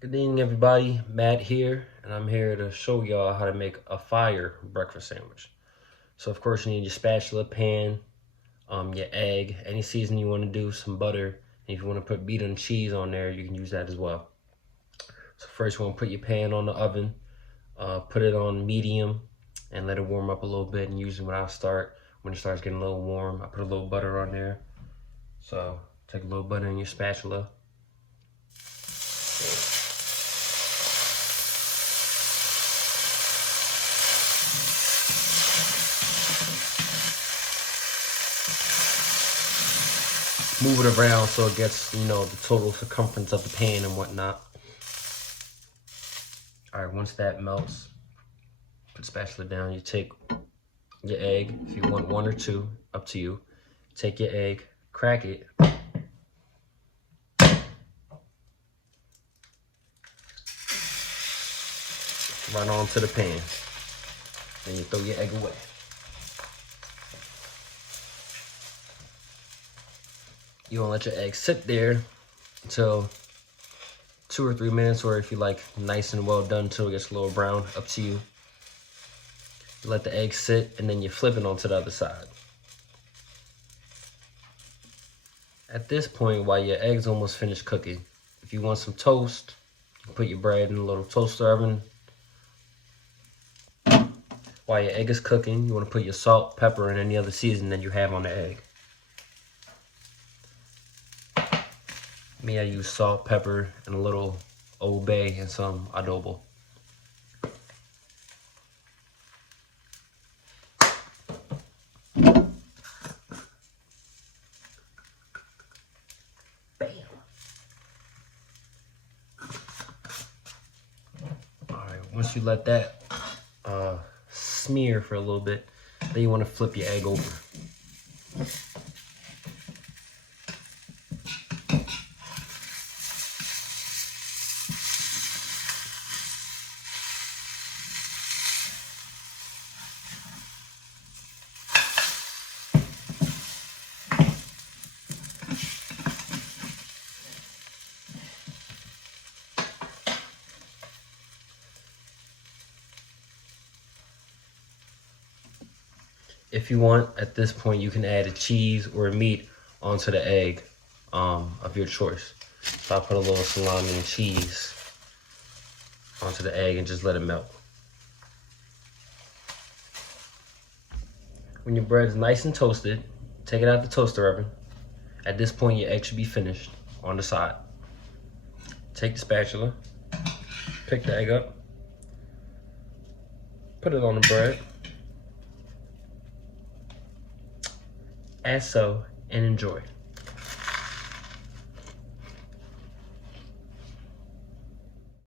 Good evening, everybody. Matt here, and I'm here to show y'all how to make a fire breakfast sandwich. So, of course, you need your spatula, pan, your egg, any seasoning you want to do, some butter. And if you want to put beat and cheese on there, you can use that as well. So first, you want to put your pan on the oven, put it on medium, and let it warm up a little bit. And usually, when it starts getting a little warm, I put a little butter on there. So take a little butter in your spatula. Move it around so it gets, the total circumference of the pan and whatnot. All right, once that melts, put the spatula down. You take your egg, if you want one or two, up to you. Take your egg, crack it. Right onto the pan. Then you throw your egg away. You want to let your egg sit there until 2 or 3 minutes, or if you like nice and well done until it gets a little brown, up to you. You let the egg sit and then you flip it onto the other side. At this point, while your egg's almost finished cooking, if you want some toast, you can put your bread in a little toaster oven. While your egg is cooking, you want to put your salt, pepper, and any other seasoning that you have on the egg. Me, I use salt, pepper, and a little Old Bay and some adobo. Bam! Alright, once you let that smear for a little bit, then you want to flip your egg over. If you want, at this point, you can add a cheese or a meat onto the egg of your choice. So I'll put a little salami and cheese onto the egg and just let it melt. When your bread is nice and toasted, take it out the toaster oven. At this point, your egg should be finished on the side. Take the spatula, pick the egg up, put it on the bread, as so, and enjoy.